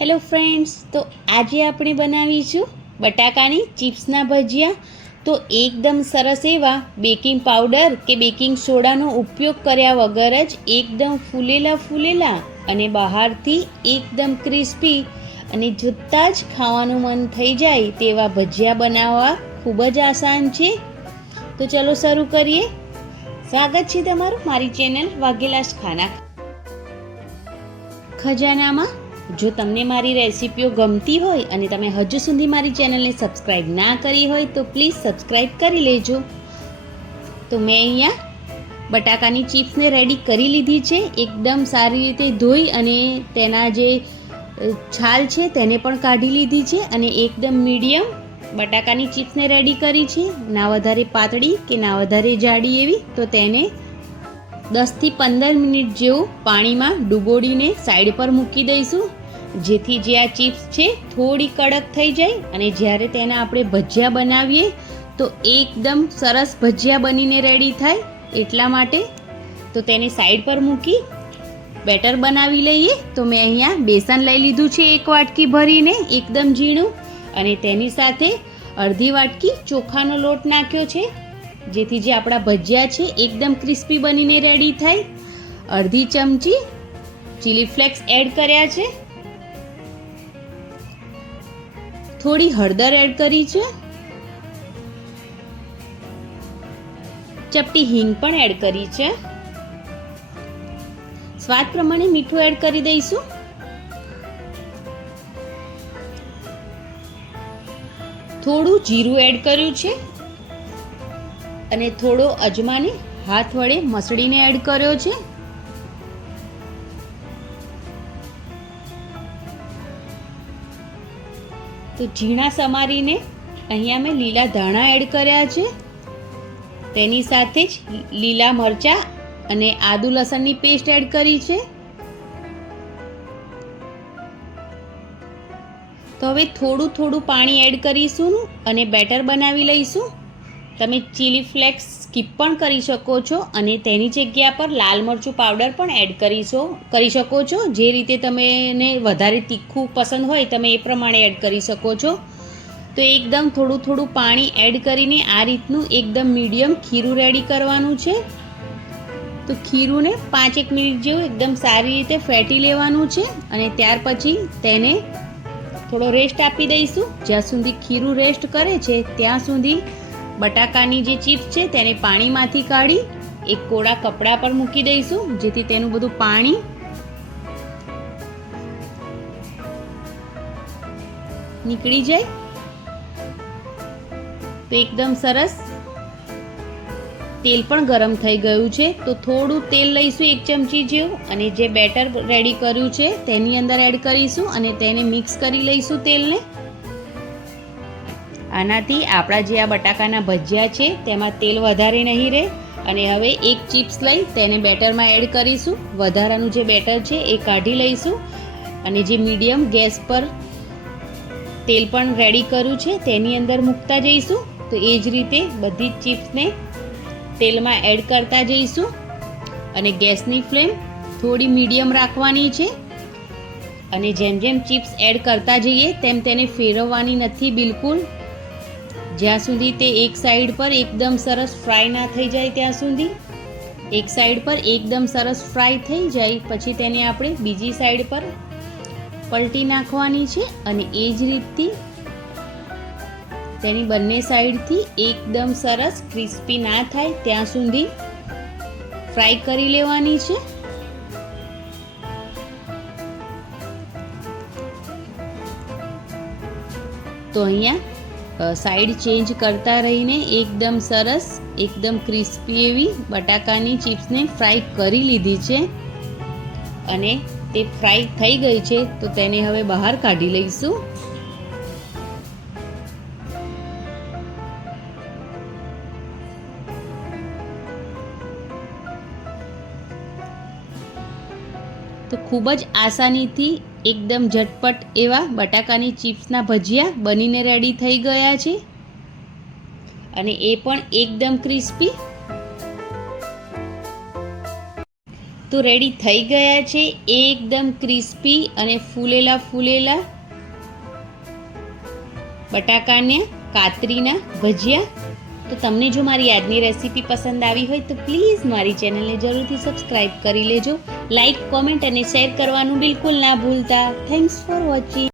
Hello friends, તો આજે આપણે બનાવીશું બટાકાની ચિપ્સના ભજીયા. તો એકદમ સરસ એવા બેકિંગ પાવડર કે બેકિંગ સોડાનો ઉપયોગ કર્યા વગર જ એકદમ ફૂલેલા અને બહારથી એકદમ ક્રિસ્પી અને જોતાં જ ખાવાનું મન થઈ જાય તેવા ભજીયા બનાવવા ખૂબ જ આસાન છે. તો ચલો શરૂ કરીએ. સ્વાગત છે તમારું મારી ચેનલ વાઘેલાસ ખાના ખજાનામાં. જો તમને મારી રેસિપીઓ ગમતી હોય અને તમે હજુ સુધી મારી ચેનલને સબસ્ક્રાઈબ ના કરી હોય તો પ્લીઝ સબસ્ક્રાઈબ કરી લેજો. તો મેં અહીંયા બટાકાની ચિપ્સને રેડી કરી લીધી છે. એકદમ સારી રીતે ધોઈ અને તેના જે છાલ છે તેને પણ કાઢી લીધી છે અને એકદમ મીડિયમ બટાકાની ચિપ્સને રેડી કરી છે. ના વધારે પાતળી કે ના વધારે જાડી એવી. તો તેને 10 થી 15 મિનિટ જેવું પાણીમાં ડૂબોડીને સાઈડ પર મૂકી દઈશું, જેથી જે આ ચિપ્સ છે થોડી કડક થઈ જાય અને જ્યારે તેના આપણે ભજીયા બનાવીએ તો એકદમ સરસ ભજીયા બનીને રેડી થાય એટલા માટે. તો તેને સાઈડ પર મૂકી બેટર બનાવી લઈએ. તો મેં અહીંયા બેસન લઈ લીધું છે 1 વાટકી ભરીને એકદમ ઝીણું, અને તેની સાથે અડધી વાટકી ચોખાનો લોટ નાખ્યો છે, જેથી જે આપણા ભજીયા છે એકદમ ક્રિસ્પી બનીને રેડી થાય. અડધી ચમચી ચીલી ફ્લેક્સ એડ કર્યા છે, થોડી હળદર એડ કરી છે, ચપટી હિંગ પણ એડ કરી છે, સ્વાદ પ્રમાણે મીઠું એડ કરી દઈશું. થોડું જીરું એડ કર્યું છે અને થોડો અજમાને હાથ વડે મસળીને એડ કર્યો છે. તો ઝીણા સમારીને અહીંયા મેં લીલા ધાણા એડ કર્યા છે. તેની સાથે જ લીલા મરચાં અને આદુ લસણની પેસ્ટ એડ કરી છે. તો હવે થોડું પાણી એડ કરીશું અને બેટર બનાવી લઈશું. તમે ચીલી ફ્લેક્સ સ્કીપ પણ કરી શકો છો અને તેની જગ્યા પર લાલ મરચું પાવડર પણ એડ કરી શકો છો. જે રીતે તમને વધારે તીખું પસંદ હોય તમે એ પ્રમાણે એડ કરી શકો છો. તો એકદમ થોડું પાણી એડ કરીને આ રીતનું એકદમ મીડિયમ ખીરું રેડી કરવાનું છે. તો ખીરુંને 5-1 મિનિટ જેવું એકદમ સારી રીતે ફેટી લેવાનું છે અને ત્યાર પછી તેને થોડો રેસ્ટ આપી દઈશું. જ્યાં સુધી ખીરું રેસ્ટ કરે છે ત્યાં સુધી બટાકાની જે ચિપ્સ છે તેને પાણીમાંથી કાઢી એક કોરા કપડા પર મૂકી દઈશું, જેથી તેનું બધું પાણી નીકળી જાય. તો એકદમ સરસ તેલ પણ ગરમ થઈ ગયું છે. તો થોડું તેલ લઈશું 1 ચમચી જેવું અને જે બેટર રેડી કર્યું છે તેની અંદર એડ કરીશું અને તેને મિક્સ કરી લઈશું તેલને. આનાથી આપણા જે આ બટાકાના ભજીયા છે તેમાં તેલ વધારે નહીં રહે. અને હવે એક ચિપ્સ લઈ તેને બેટરમાં એડ કરીશું. વધારાનું જે બેટર છે એ કાઢી લઈશું અને જે મીડિયમ ગેસ પર તેલ પણ રેડી કર્યું છે તેની અંદર મૂકતા જઈશું. તો એ જ રીતે બધી જ ચિપ્સને તેલમાં એડ કરતા જઈશું અને ગેસની ફ્લેમ થોડી મીડિયમ રાખવાની છે. અને જેમ ચિપ્સ એડ કરતા જઈએ તેમ તેને ફેરવવાની નથી બિલકુલ, જ્યાં સુધી તે એક સાઈડ પર એકદમ સરસ ફ્રાય ના થઈ જાય ત્યાં સુધી. એક સાઈડ પર એકદમ સરસ ફ્રાય થઈ જાય પછી તેને આપણે બીજી સાઈડ પર પલટી નાખવાની છે અને એ જ રીતથી તેની બંને સાઈડથી એકદમ સરસ ક્રિસ્પી ના થાય ત્યાં સુધી ફ્રાય કરી લેવાની છે. તો અહીંયા સાઈડ ચેન્જ કરતા રહીને એકદમ સરસ એકદમ ક્રિસ્પી એવી બટાકાની ચિપ્સને ફ્રાય કરી લીધી છે અને તે ફ્રાય થઈ ગઈ છે. તો તેને હવે બહાર કાઢી લઈશું. તો ખૂબ જ આસાનીથી એકદમ ઝટપટ એવા બટાકાની ચિપ્સના ભજીયા બનીને રેડી થઈ ગયા છે અને એ પણ એકદમ ક્રિસ્પી. તો રેડી થઈ ગયા છે એકદમ ક્રિસ્પી અને ફૂલેલા બટાકાને કાતરીના ભજીયા. તો તમને જો મારી આજની રેસીપી પસંદ આવી હોય તો પ્લીઝ મારી ચેનલને જરૂરથી સબસ્ક્રાઈબ કરી લેજો. લાઈક, કોમેન્ટ અને શેર કરવાનું બિલકુલ ના ભૂલતા. Thanks for watching.